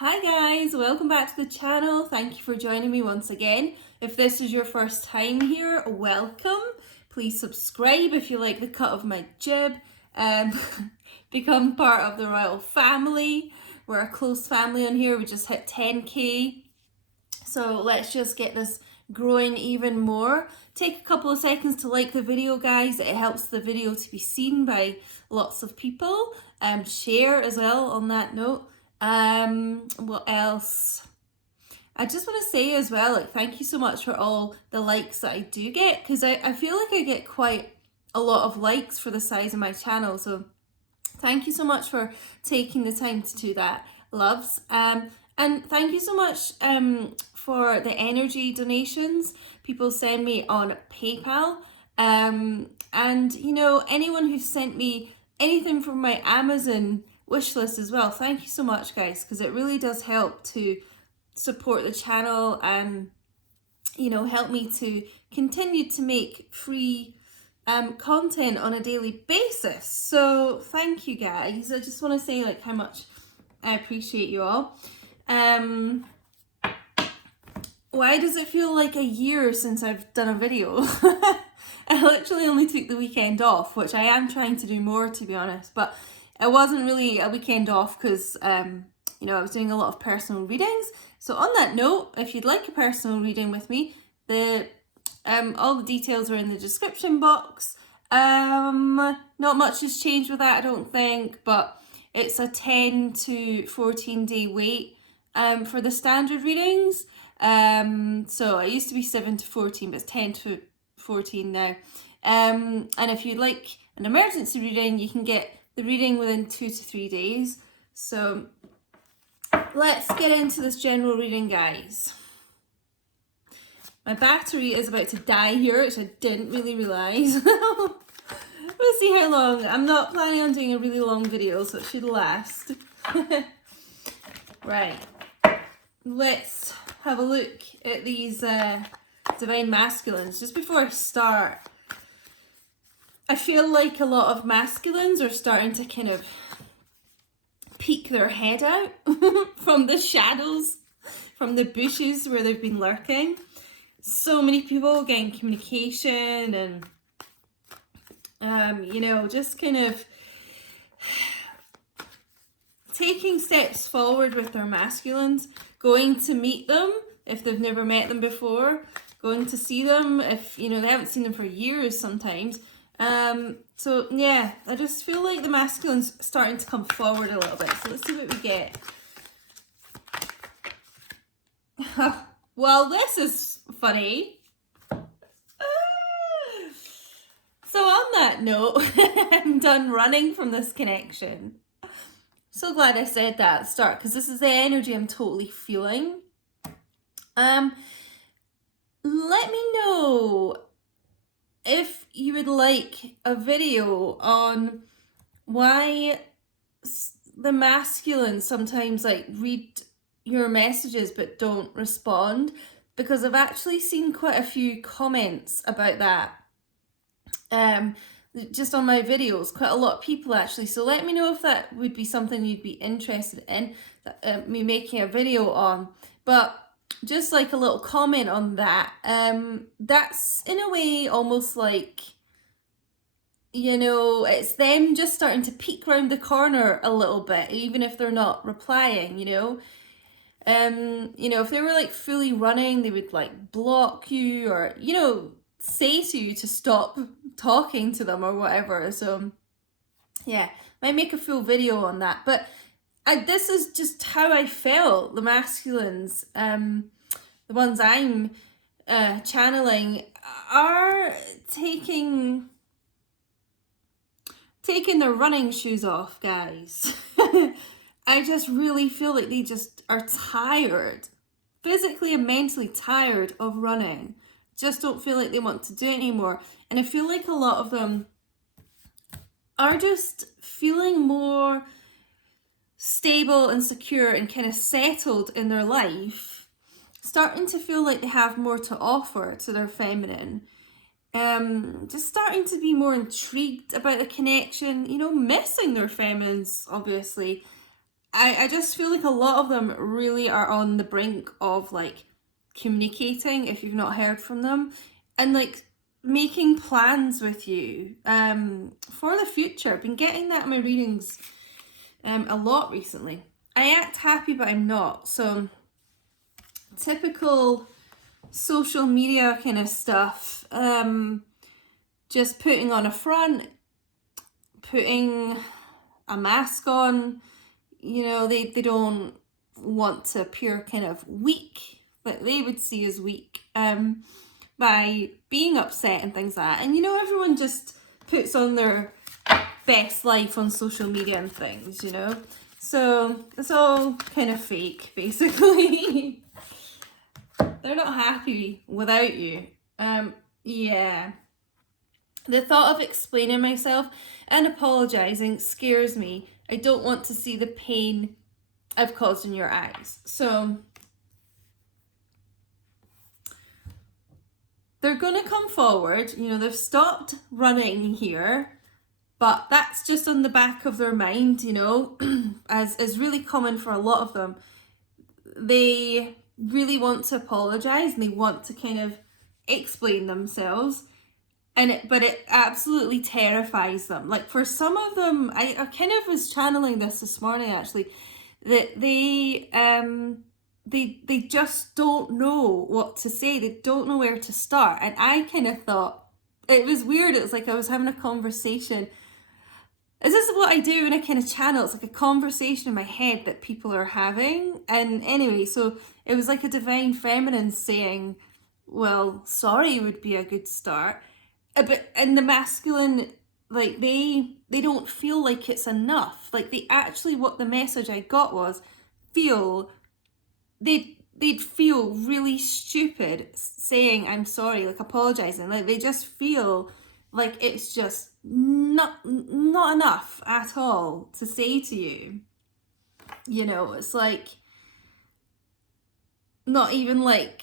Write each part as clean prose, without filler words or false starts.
Hi guys, welcome back to the channel. Thank you for joining me once again. If this is your first time here, welcome. Please subscribe if you like the cut of my jib. Become part of the royal family. We're a close family on here. We just hit 10k. So let's just get this growing even more. Take a couple of seconds to like the video, guys. It helps the video to be seen by lots of people. Share as well on that note. What else? I just want to say as well, thank you so much for all the likes that I do get, because I feel like I get quite a lot of likes for the size of my channel. So thank you so much for taking the time to do that, loves. And thank you so much for the energy donations people send me on PayPal. And you know, anyone who's sent me anything from my Amazon wish list as well, thank you so much, guys, because it really does help to support the channel and, you know, help me to continue to make free content on a daily basis. So thank you, guys. I just want to say how much I appreciate you all. Why does it feel like a year since I've done a video? I literally only took the weekend off, which I am trying to do more, to be honest, but it wasn't really a weekend off because, you know, I was doing a lot of personal readings. So on that note, if you'd like a personal reading with me, all the details are in the description box. Not much has changed with that, I don't think, but it's a 10 to 14 day wait for the standard readings. So it used to be 7 to 14, but it's 10 to 14 now. And if you'd like an emergency reading, you can get the reading within 2 to 3 days. So let's get into this general reading, guys. My battery is about to die here, which I didn't really realise. We'll see how long. I'm not planning on doing a really long video, so it should last. Right. Let's have a look at these divine masculines. Just before I start, I feel like a lot of masculines are starting to kind of peek their head out from the shadows, from the bushes where they've been lurking. So many people getting communication and, you know, just kind of taking steps forward with their masculines, going to meet them if they've never met them before, going to see them if, you know, they haven't seen them for years sometimes. So yeah, I just feel like the masculine's starting to come forward a little bit. So let's see what we get. Well, this is funny. So on that note, I'm done running from this connection. So glad I said that at the start, because this is the energy I'm totally feeling. Let me know if you would like a video on why the masculine sometimes read your messages but don't respond, because I've actually seen quite a few comments about that just on my videos, quite a lot of people actually. So let me know if that would be something you'd be interested in, me making a video on. But just a little comment on that. That's in a way almost like, you know, it's them just starting to peek around the corner a little bit, even if they're not replying, you know. You know, if they were fully running, they would block you or, you know, say to you to stop talking to them or whatever. So yeah, might make a full video on that. But this is just how I felt. The masculines, the ones I'm channeling, are taking their running shoes off, guys. I just really feel like they just are tired, physically and mentally tired of running. Just don't feel like they want to do it anymore. And I feel like a lot of them are just feeling more stable and secure and kind of settled in their life, starting to feel like they have more to offer to their feminine, just starting to be more intrigued about the connection, you know, missing their feminines, obviously, I just feel like a lot of them really are on the brink of like communicating if you've not heard from them, and like making plans with you for the future. I've been getting that in my readings a lot recently. I act happy but I'm not, so typical social media kind of stuff. Just putting on a front, putting a mask on, you know, they don't want to appear kind of weak, that they would see as weak, by being upset and things like that. And you know, everyone just puts on their best life on social media and things, you know, so it's all kind of fake, basically. They're not happy without you. Yeah. The thought of explaining myself and apologizing scares me. I don't want to see the pain I've caused in your eyes. So they're going to come forward. You know, they've stopped running here, but that's just on the back of their mind, you know, as is really common for a lot of them. They really want to apologize and they want to kind of explain themselves. But it absolutely terrifies them. Like for some of them, I kind of was channeling this morning actually, that they just don't know what to say. They don't know where to start. And I kind of thought, it was weird. It was like I was having a conversation. This is what I do when I kind of channel. It's like a conversation in my head that people are having. And anyway, so it was like a divine feminine saying, well, sorry would be a good start. But in the masculine, like they don't feel like it's enough. Like they actually, what the message I got was, they'd feel really stupid saying I'm sorry, like apologizing. Like they just feel like it's just not enough at all to say to you. You know, it's like not even like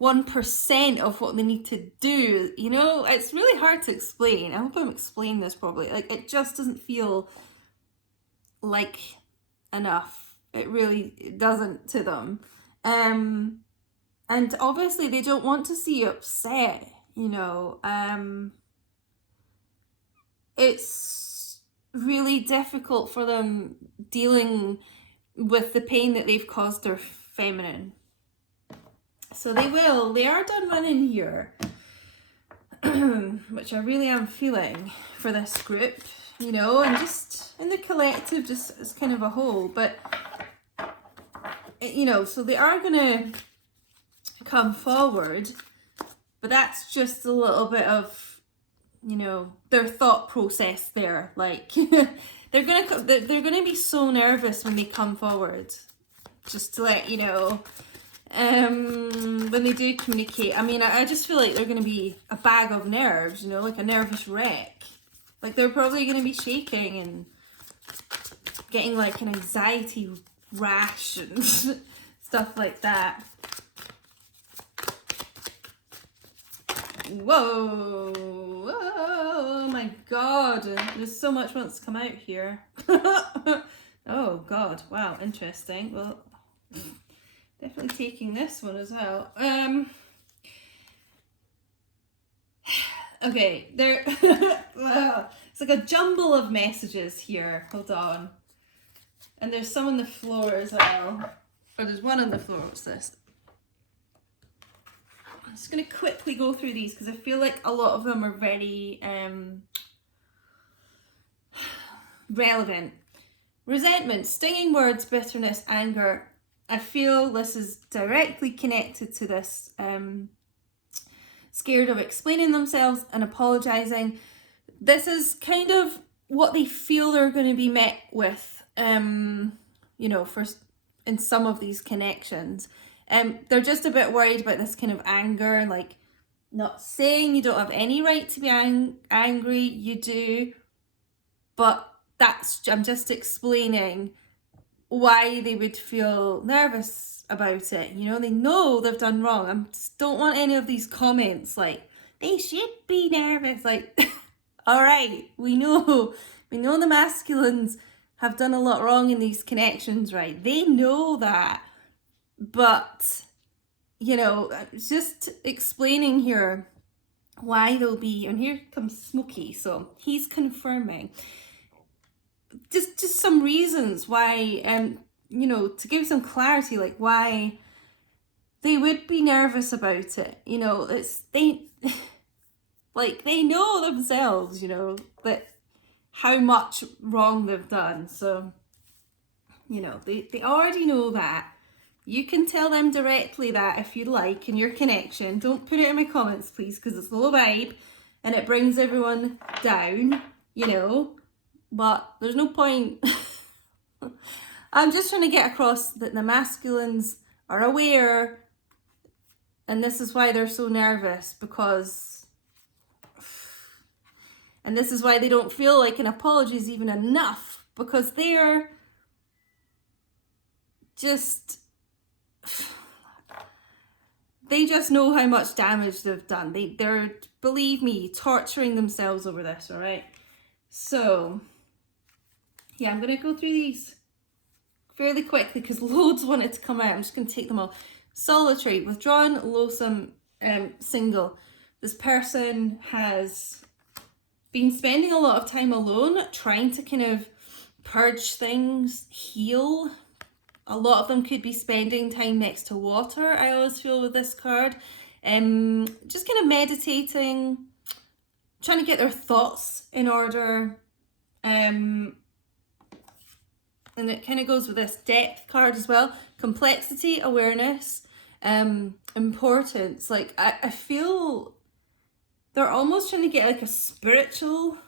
1% of what they need to do, you know. It's really hard to explain. I hope I'm explaining this properly. Like it just doesn't feel like enough. It really doesn't to them. And obviously they don't want to see you upset, you know. It's really difficult for them dealing with the pain that they've caused their feminine. So they are done running here, which I really am feeling for this group, you know, and just in the collective, just as kind of a whole. But, you know, so they are going to come forward, but that's just a little bit of, you know, their thought process there. Like, they're gonna be so nervous when they come forward, just to let you know. When they do communicate, I mean, I just feel like they're going to be a bag of nerves, you know, like a nervous wreck. Like they're probably going to be shaking and getting like an anxiety rash and stuff like that. Whoa, oh my god, there's so much wants to come out here. Oh god, wow, interesting. Well, definitely taking this one as well. Okay, there. It's like a jumble of messages here. Hold on. And there's some on the floor as well. Or there's one on the floor. What's this? I'm just going to quickly go through these because I feel like a lot of them are very relevant. Resentment, stinging words, bitterness, anger. I feel this is directly connected to this scared of explaining themselves and apologizing. This is kind of what they feel they're going to be met with, you know, in some of these connections. They're just a bit worried about this kind of anger, like not saying you don't have any right to be angry, you do, but I'm just explaining why they would feel nervous about it. You know, they know they've done wrong. I just don't want any of these comments like, they should be nervous. Like, all right, we know the masculines have done a lot wrong in these connections, right? They know that. But, you know, just explaining here why they'll be, and here comes Smokey, so he's confirming just some reasons why, you know, to give some clarity, like why they would be nervous about it. You know, it's like they know themselves, you know, that how much wrong they've done. So, you know, they already know that. You can tell them directly that if you like in your connection. Don't put it in my comments, please, because it's low vibe and it brings everyone down, you know. But there's no point. I'm just trying to get across that the masculines are aware, and this is why they're so nervous, because, and this is why they don't feel like an apology is even enough, because they're just, they just know how much damage they've done. They're, believe me, torturing themselves over this, all right? So, yeah, I'm going to go through these fairly quickly because loads wanted to come out. I'm just going to take them all. Solitary, withdrawn, loathsome, single. This person has been spending a lot of time alone, trying to kind of purge things, heal. A lot of them could be spending time next to water, I always feel with this card. Just kind of meditating, trying to get their thoughts in order. And it kind of goes with this depth card as well. Complexity, awareness, importance. Like, I feel they're almost trying to get like a spiritual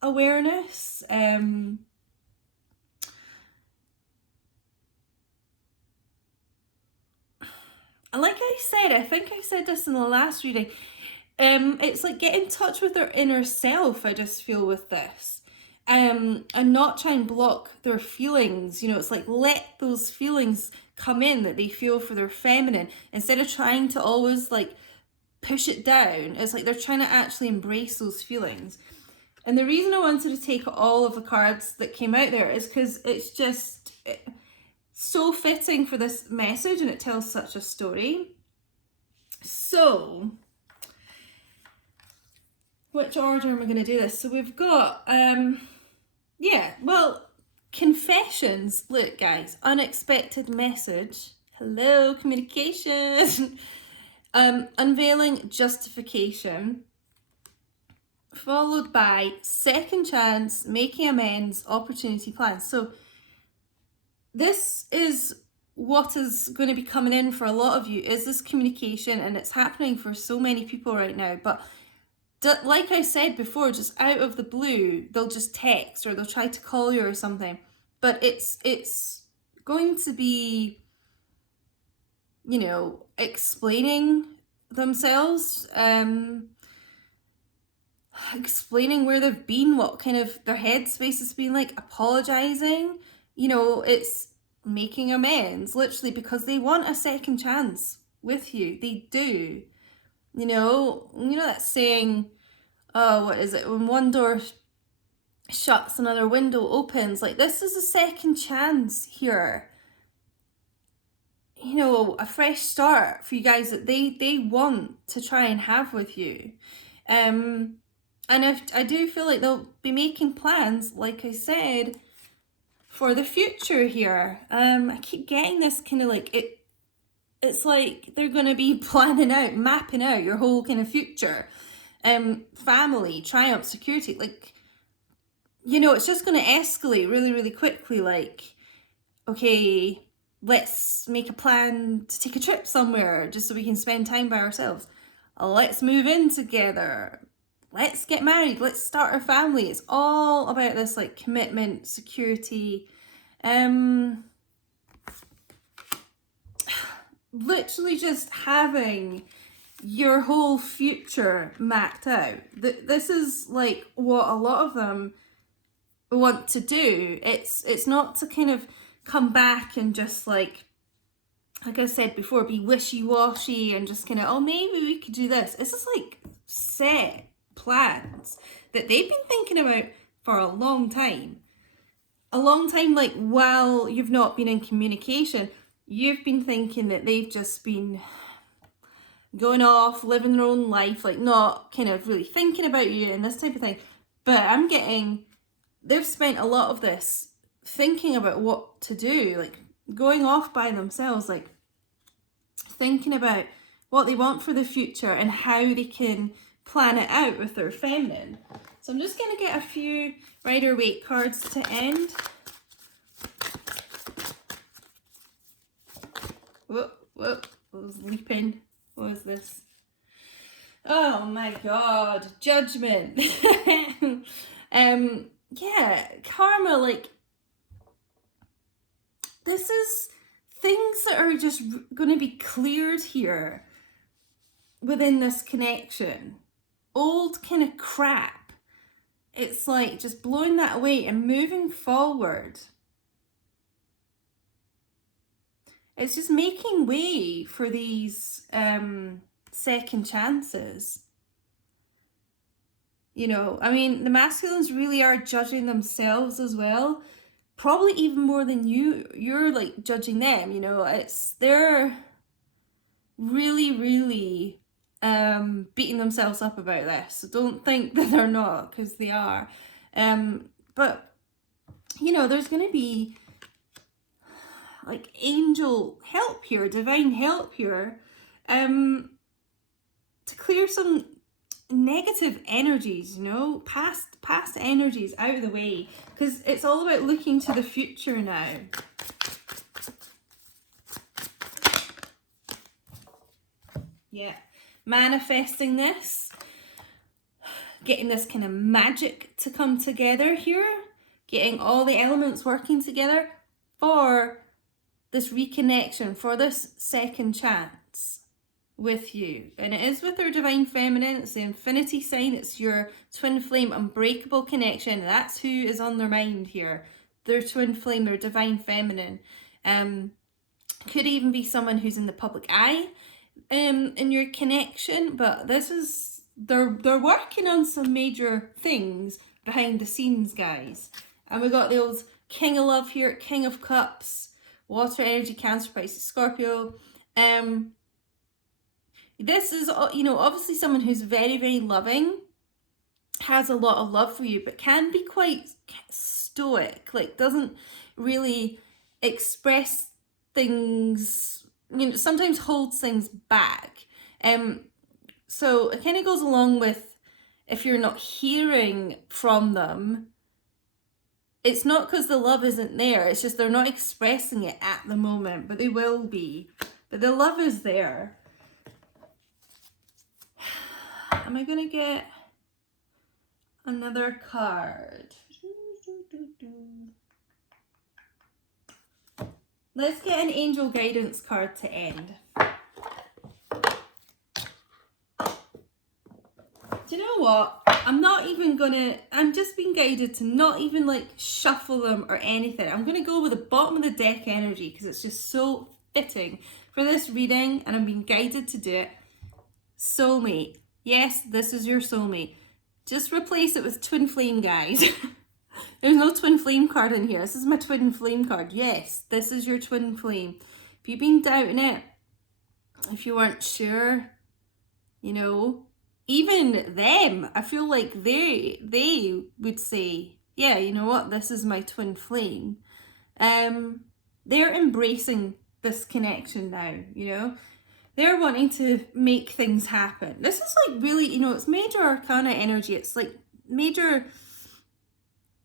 awareness. Like I said, I think I said this in the last reading, it's like get in touch with their inner self, I just feel with this. And not try and block their feelings. You know, it's like let those feelings come in that they feel for their feminine, instead of trying to always like push it down. It's like they're trying to actually embrace those feelings. And the reason I wanted to take all of the cards that came out there is because it's just so fitting for this message, and it tells such a story. So, which order am I going to do this? So we've got, yeah, well, confessions. Look, guys, unexpected message. Hello, communication. Unveiling, justification. Followed by second chance, making amends, opportunity plans. So this is what is going to be coming in for a lot of you, is this communication, and it's happening for so many people right now. But like I said before, just out of the blue, they'll just text or they'll try to call you or something. But it's going to be, you know, explaining themselves, explaining where they've been, what kind of their headspace has been like, apologizing. You know, it's making amends, literally, because they want a second chance with you. They do. You know that saying, oh, what is it? When one door shuts, another window opens. Like, this is a second chance here. You know, a fresh start for you guys that they want to try and have with you. And I do feel like they'll be making plans, like I said, for the future here. I keep getting this kind of like, it's like they're going to be planning out, mapping out your whole kind of future. Family, triumph, security. Like, you know, it's just going to escalate really, really quickly. Like, okay, let's make a plan to take a trip somewhere just so we can spend time by ourselves. Let's move in together. Let's get married. Let's start our family. It's all about this like commitment, security. Literally just having your whole future mapped out. This is like what a lot of them want to do. It's not to kind of come back and just like I said before, be wishy-washy and just kind of, oh, maybe we could do this. It's just like set plans that they've been thinking about for a long time. a long time, like while you've not been in communication, you've been thinking that they've just been going off, living their own life, like not kind of really thinking about you and this type of thing. But I'm getting, they've spent a lot of this thinking about what to do, like going off by themselves, like thinking about what they want for the future and how they can plan it out with their feminine. So I'm just going to get a few Rider-Waite cards to end. Whoop, whoop, I was leaping. What is this? Oh my God, judgment. Yeah, karma, like, this is things that are just going to be cleared here within this connection. Old kind of crap. It's like just blowing that away and moving forward. It's just making way for these second chances. You know, I mean, the masculines really are judging themselves as well. Probably even more than you're like judging them, you know. They're really, really beating themselves up about this. So don't think that they're not, because they are. But, you know, there's going to be like angel help here, divine help here, to clear some negative energies, you know, past energies out of the way, because it's all about looking to the future now. Yeah, manifesting this, getting this kind of magic to come together here, getting all the elements working together for this reconnection, for this second chance with you. And it is with their divine feminine. It's the infinity sign. It's your twin flame unbreakable connection. That's who is on their mind here. Their twin flame, their divine feminine. Could even be someone who's in the public eye in your connection, but this is, they're working on some major things behind the scenes, guys. And we got the old King of Love here, King of Cups, water energy, Cancer, Pisces, Scorpio. This is, you know, obviously someone who's very, very loving, has a lot of love for you, but can be quite stoic, like doesn't really express things, you know, sometimes holds things back. So it kind of goes along with, if you're not hearing from them, it's not because the love isn't there, it's just they're not expressing it at the moment, but they will be. But the love is there. Am I going to get another card? Let's get an angel guidance card to end. Do you know what? I'm just being guided to not even like shuffle them or anything. I'm going to go with the bottom of the deck energy because it's just so fitting for this reading, and I'm being guided to do it. Soulmate. Yes, this is your soulmate. Just replace it with twin flame, guys. There's no twin flame card in here. This is my twin flame card. Yes, this is your twin flame. If you've been doubting it, if you weren't sure, you know, even them, I feel like they would say, yeah, you know what, this is my twin flame. They're embracing this connection now, you know. They're wanting to make things happen. This is like really, you know, it's major arcana energy. It's like major,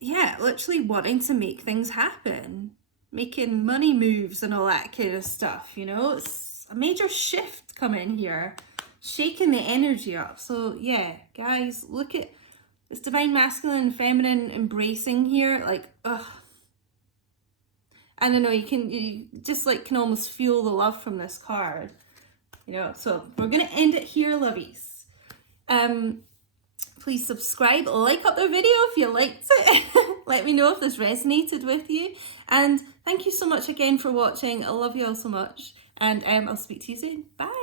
yeah, literally wanting to make things happen. Making money moves and all that kind of stuff, you know. It's a major shift coming here. Shaking the energy up. So yeah, guys, look at this divine masculine and feminine embracing here. Like, ugh. I don't know, you just like can almost feel the love from this card. You know, so we're going to end it here, lovies. Please subscribe, like up the video if you liked it. Let me know if this resonated with you. And thank you so much again for watching. I love you all so much. And I'll speak to you soon. Bye.